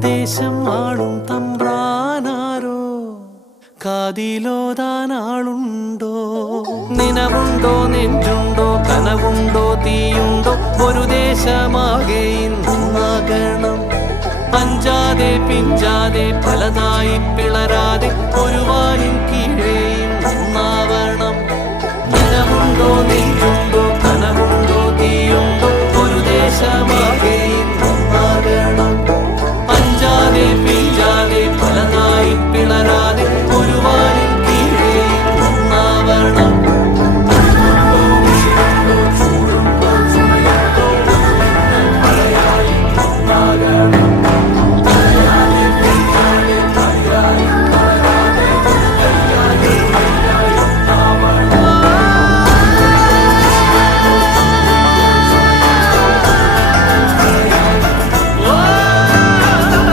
ദേശം ആളും തമ്പ്രാനാരോ കാതിലോതാനാളുണ്ടോ? നിനവുണ്ടോ, നെഞ്ചുണ്ടോ, കനവുണ്ടോ, തീയുണ്ടോ? ഒരു ദേശമാകെ ഇന്നാകണം. അഞ്ചാതെ പിഞ്ചാതെ പലതായി പിളരാതെ ഒരു വാനിൻ കീഴേ ഇന്നാവണം. നിനവുണ്ടോ, നെഞ്ചുണ്ടോ, കനവുണ്ടോ, തീയുണ്ടോ? ഒരു ദേശമാകെ ഇന്നാകണം.